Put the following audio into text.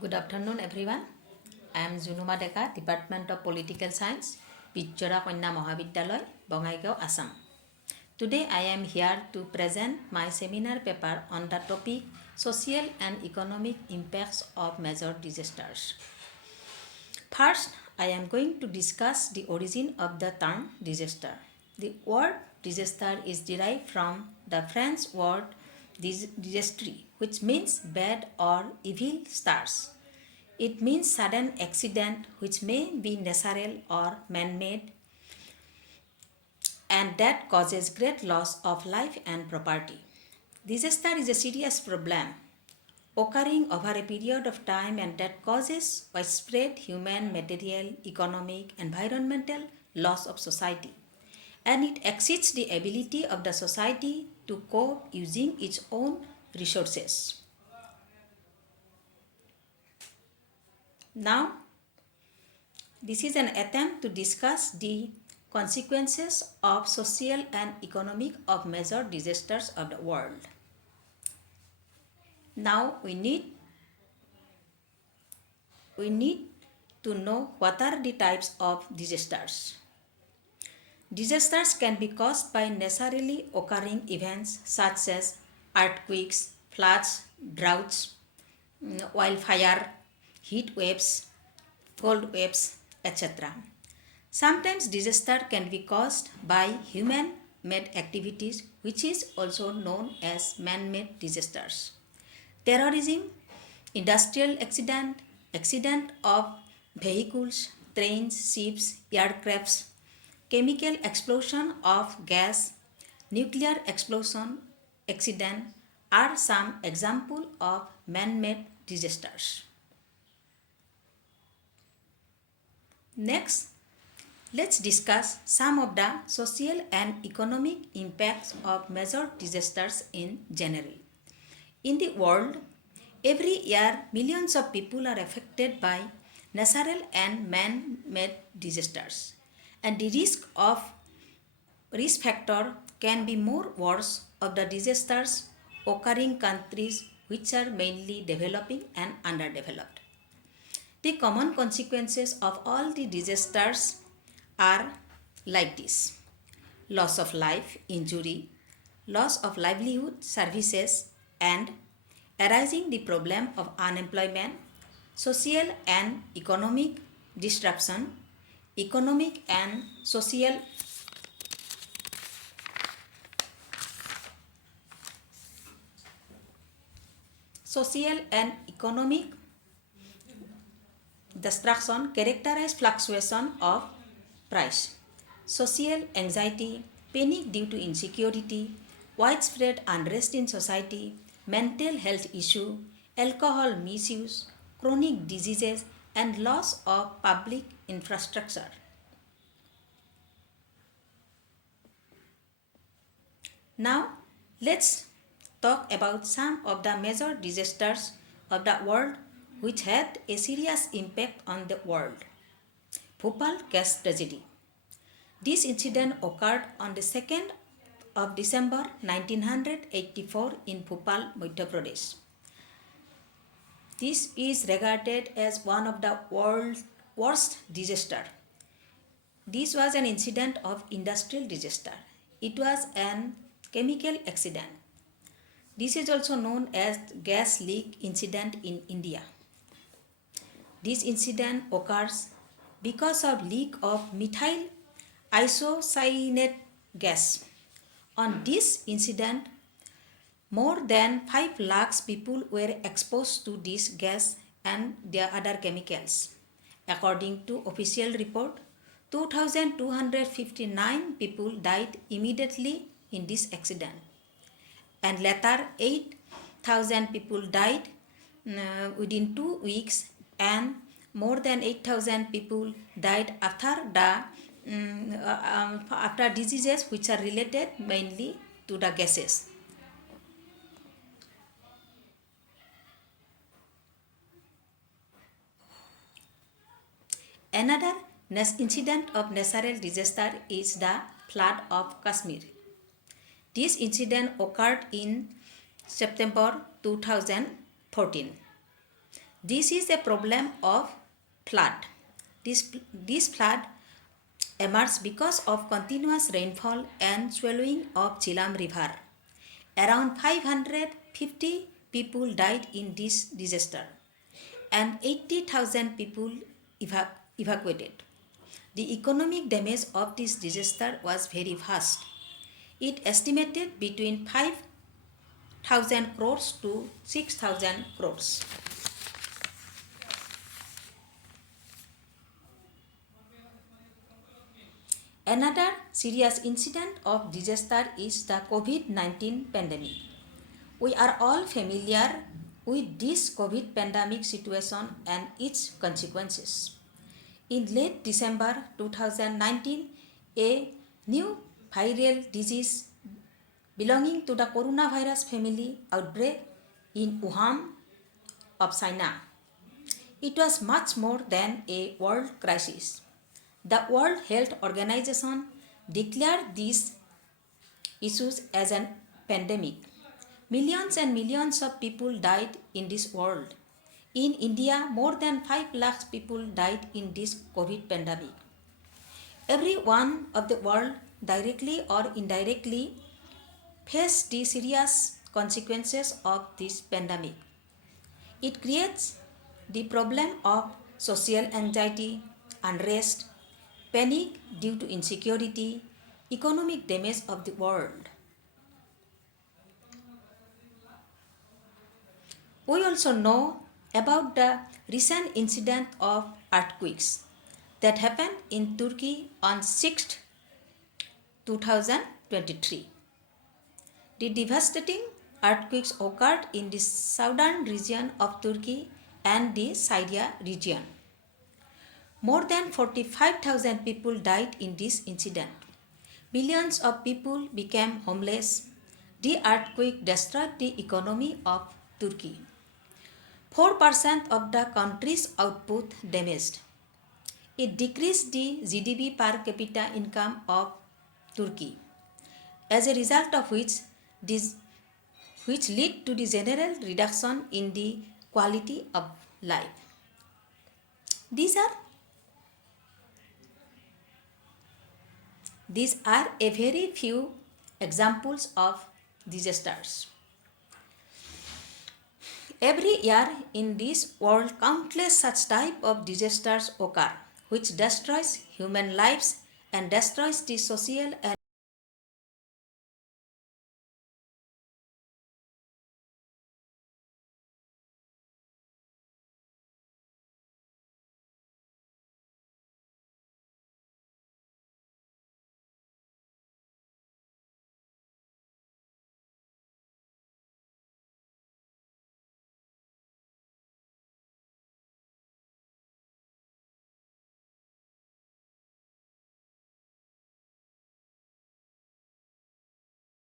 Good afternoon, everyone. I am Junuma Deka, Department of Political Science, Pichora Kanya Mahavidyalaya, Bongaigaon, Assam. Today I am here to present my seminar paper on the topic Social and Economic Impacts of Major Disasters. First, I am going to discuss the origin of the term disaster. The word disaster is derived from the French word désastre, which means bad or evil stars. It means sudden accident which may be natural or man-made and that causes great loss of life and property. Disaster is a serious problem occurring over a period of time and that causes widespread human, material, economic, environmental loss of society. And it exceeds the ability of the society to cope using its own resources. Now, this is an attempt to discuss the consequences of social and economic of major disasters of the world. Now we need to know what are the types of disasters. Disasters can be caused by naturally occurring events such as earthquakes, floods, droughts, wildfire, heat waves, cold waves, etc. Sometimes disaster can be caused by human-made activities, which is also known as man-made disasters. Terrorism, industrial accident of vehicles, trains, ships, aircrafts, chemical explosion of gas, nuclear explosion accident are some example of man-made disasters. Next, let's discuss some of the social and economic impacts of major disasters in general. In the world, every year millions of people are affected by natural and man-made disasters, and the risk factor can be more worse of the disasters occurring countries which are mainly developing and underdeveloped. The common consequences of all the disasters are like this: loss of life, injury, loss of livelihood, services, and arising the problem of unemployment, social and economic disruption, economic and social and economic destruction characterized fluctuation of price, social anxiety, panic due to insecurity, widespread unrest in society, mental health issue, alcohol misuse, chronic diseases, and loss of public infrastructure. Now, let's talk about some of the major disasters of the world which had a serious impact on the world. Bhopal gas tragedy. This incident occurred on the 2nd of December 1984 in Bhopal, Madhya Pradesh. This is regarded as one of the world's worst disaster. This was an incident of industrial disaster. It was an chemical accident. This is also known as gas leak incident in India. This incident occurs because of leak of methyl isocyanate gas. On this incident, more than 5 lakhs people were exposed to this gas and their other chemicals. According to official report, 2,259 people died immediately in this accident, and later 8,000 people died within 2 weeks, and more than 8,000 people died after diseases which are related mainly to the gases. Another incident of natural disaster is the flood of Kashmir. This incident occurred in September 2014. This is a problem of flood. This flood emerged because of continuous rainfall and swallowing of Jhelum River. Around 550 people died in this disaster and 80,000 people evacuated. The economic damage of this disaster was very vast. It estimated between 5,000 crores to 6,000 crores. Another serious incident of disaster is the COVID-19 pandemic. We are all familiar with this COVID pandemic situation and its consequences. In late December 2019, a new viral disease belonging to the coronavirus family outbreak in Wuhan of China. It was much more than a world crisis. The World Health Organization declared these issues as a pandemic. Millions and millions of people died in this world. In India, more than 5 lakhs people died in this COVID pandemic. Every one of the world, directly or indirectly, faced the serious consequences of this pandemic. It creates the problem of social anxiety, unrest, panic due to insecurity, economic damage of the world. We also know about the recent incident of earthquakes that happened in Turkey on 6th 2023. The devastating earthquakes occurred in the southern region of Turkey and the Syria region. More than 45,000 people died in this incident. Millions of people became homeless. The earthquake destroyed the economy of Turkey. 4% of the country's output damaged. It decreased the GDP per capita income of Turkey, as a result of which led to the general reduction in the quality of life. These are a very few examples of disasters. Every year in this world, countless such type of disasters occur, which destroys human lives and destroys the social and